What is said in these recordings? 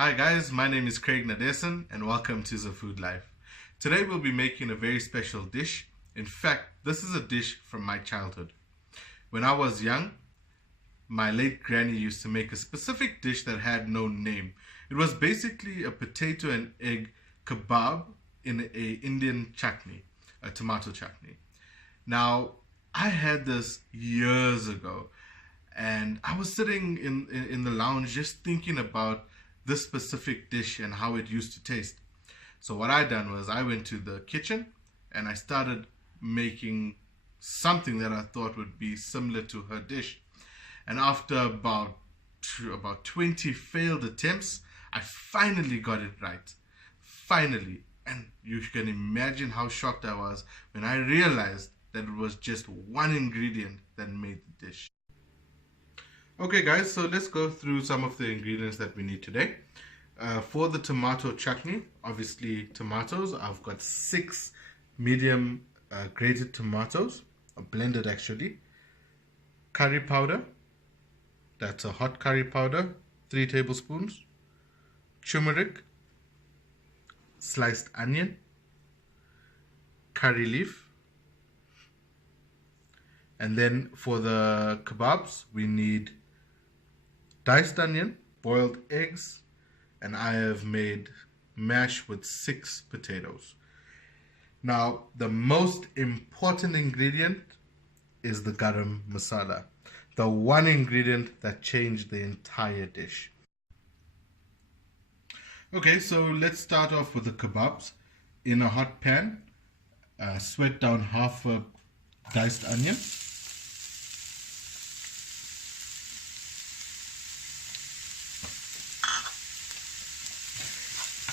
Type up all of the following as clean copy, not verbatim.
Hi guys, my name is Craig Nadesan and welcome to The Food Life. Today we'll be making a very special dish. In fact, this is a dish from my childhood. When I was young, my late granny used to make a specific dish that had no name. It was basically a potato and egg kebab in a Indian chutney, a tomato chutney. Now, I had this years ago and I was sitting in the lounge just thinking about this specific dish and how it used to taste. So what I done was I went to the kitchen and I started making something that I thought would be similar to her dish. And after about 20 failed attempts, I finally got it right. Finally. And you can imagine how shocked I was when I realized that it was just one ingredient that made the dish. Okay guys, so let's go through some of the ingredients that we need today. For the tomato chutney, obviously tomatoes, I've got 6 medium grated tomatoes, blended actually. Curry powder, that's a hot curry powder, 3 tablespoons. Turmeric, sliced onion, curry leaf. And then for the kebabs, we need diced onion, boiled eggs, and I have made mash with 6 potatoes. Now, the most important ingredient is the garam masala, the one ingredient that changed the entire dish. Okay, so let's start off with the kebabs. In a hot pan, sweat down half a diced onion.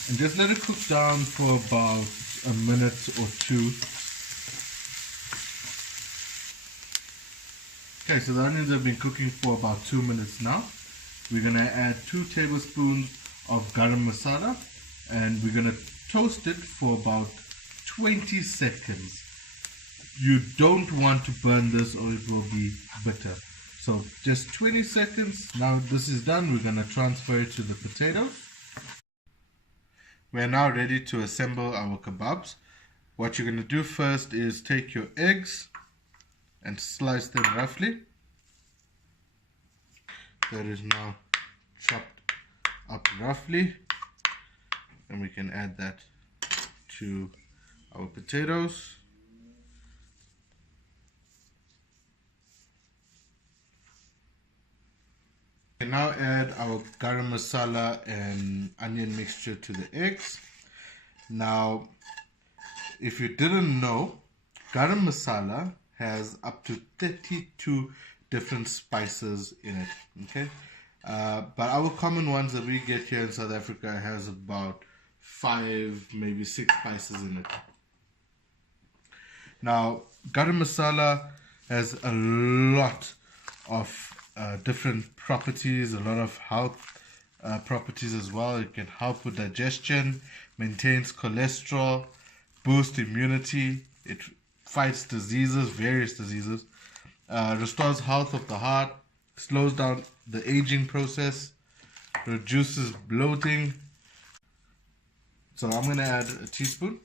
And just let it cook down for about a minute or 2. Okay, so the onions have been cooking for about 2 minutes now. We're going to add 2 tablespoons of garam masala and we're going to toast it for about 20 seconds. You don't want to burn this or it will be bitter. So just 20 seconds. Now this is done. We're going to transfer it to the potatoes. We're now ready to assemble our kebabs. What you're going to do first is take your eggs and slice them roughly. That is now chopped up roughly. And we can add that to our potatoes. We can now add our garam masala and onion mixture to the eggs. Now, if you didn't know, garam masala has up to 32 different spices in it. Okay, but our common ones that we get here in South Africa has about 5, maybe 6 spices in it. Now, garam masala has a lot of different properties, a lot of health properties as well. It can help with digestion, maintains cholesterol, boosts immunity, it fights diseases, various diseases, restores health of the heart, slows down the aging process, reduces bloating. So I'm going to add a teaspoon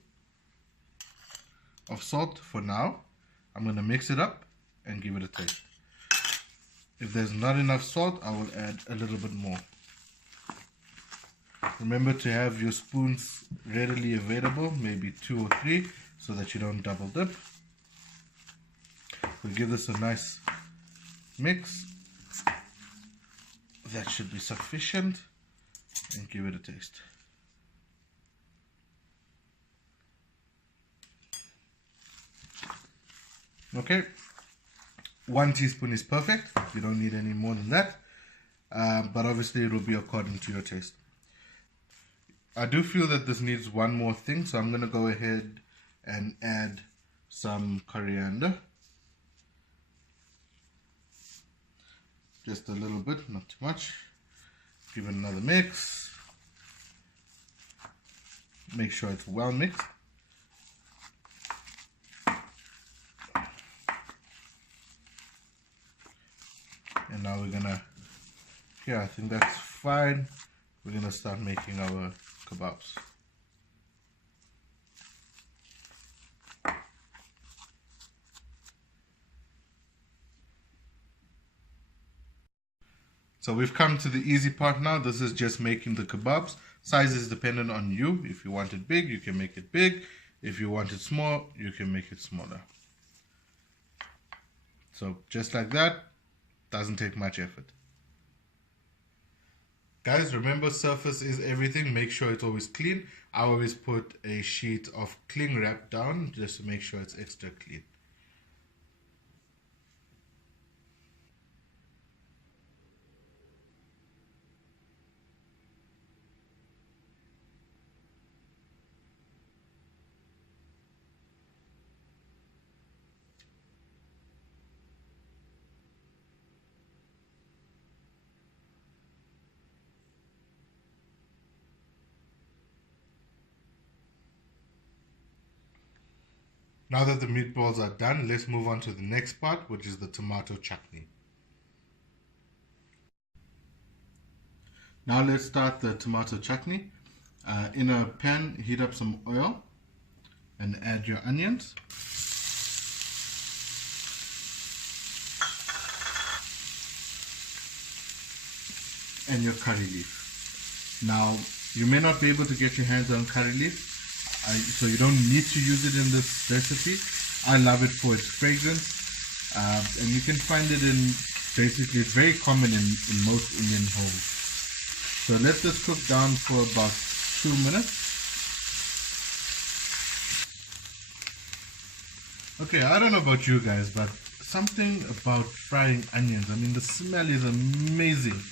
of salt for now. I'm going to mix it up and give it a taste. If there's not enough salt, I will add a little bit more. Remember to have your spoons readily available, maybe 2 or 3, so that you don't double dip. We'll give this a nice mix. That should be sufficient, and give it a taste. Okay. 1 teaspoon is perfect. You don't need any more than that, but obviously it will be according to your taste. I do feel that this needs one more thing, so I'm going to go ahead and add some coriander. Just a little bit, not too much. Give it another mix. Make sure it's well mixed. And now we're gonna, yeah, I think that's fine. we're gonna start making our kebabs. So we've come to the easy part now. This is just making the kebabs. Size is dependent on you. If you want it big, you can make it big. If you want it small, you can make it smaller. So just like that, doesn't take much effort. Guys, remember, surface is everything. Make sure it's always clean. I always put a sheet of cling wrap down just to make sure it's extra clean. Now that the meatballs are done, let's move on to the next part, which is the tomato chutney. Now let's start the tomato chutney. In a pan, heat up some oil and add your onions. And your curry leaf. Now, you may not be able to get your hands on curry leaf, so you don't need to use it in this recipe. I love it for its fragrance, and you can find it in, basically it's very common in most Indian homes. So let this cook down for about 2 minutes. Okay, I don't know about you guys, but something about frying onions, I mean the smell is amazing.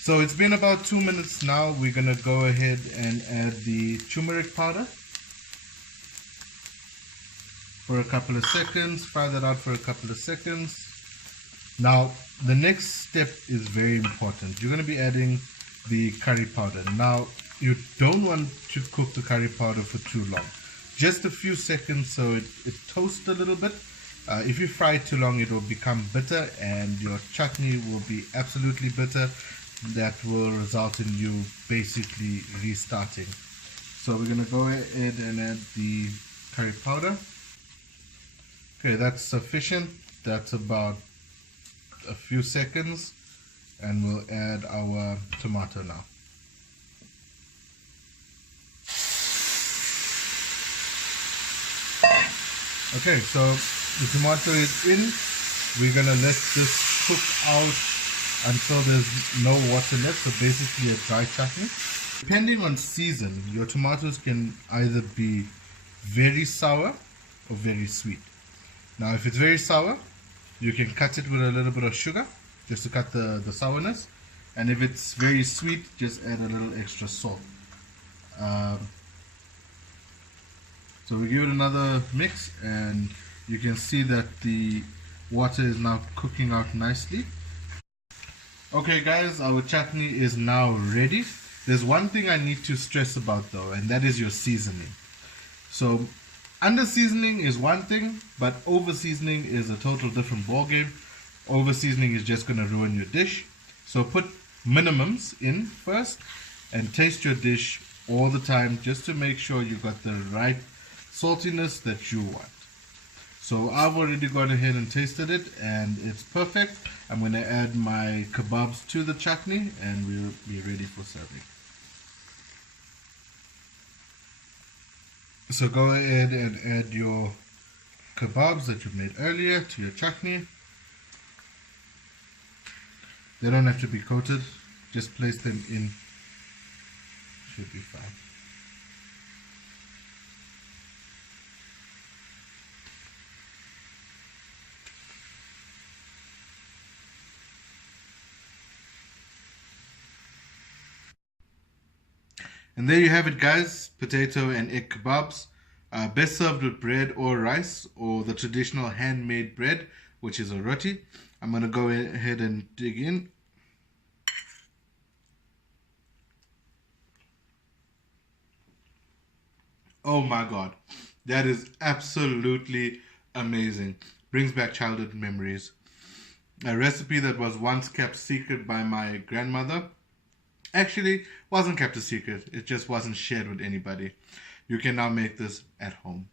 So it's been about 2 minutes now. We're gonna go ahead and add the turmeric powder for a couple of seconds. Fry that out for a couple of seconds. Now the next step is very important. You're gonna be adding the curry powder. Now you don't want to cook the curry powder for too long. Just a few seconds so it toasts a little bit. If you fry it too long, it will become bitter and your chutney will be absolutely bitter. That will result in you basically restarting. So we're gonna go ahead and add the curry powder. Okay, that's sufficient. That's about a few seconds, and we'll add our tomato now. Okay, so the tomato is in. We're gonna let this cook out until there's no water left, so basically a dry chutney. Depending on season, your tomatoes can either be very sour or very sweet. Now if it's very sour, you can cut it with a little bit of sugar just to cut the sourness, and if it's very sweet, just add a little extra salt. So we give it another mix, and you can see that the water is now cooking out nicely. Okay guys, our chutney is now ready. There's one thing I need to stress about though, and that is your seasoning. So under seasoning is one thing, but over seasoning is a total different ballgame. Over seasoning is just going to ruin your dish. So put minimums in first and taste your dish all the time just to make sure you got the right saltiness that you want. So I've already gone ahead and tasted it and it's perfect. I'm going to add my kebabs to the chutney and we'll be ready for serving. So go ahead and add your kebabs that you made earlier to your chutney. They don't have to be coated, just place them in, should be fine. And there you have it guys, potato and egg kebabs. Best served with bread or rice, or the traditional handmade bread, which is a roti. I'm going to go ahead and dig in. Oh my god, that is absolutely amazing. Brings back childhood memories. A recipe that was once kept secret by my grandmother, Actually, wasn't kept a secret. It just wasn't shared with anybody. You can now make this at home.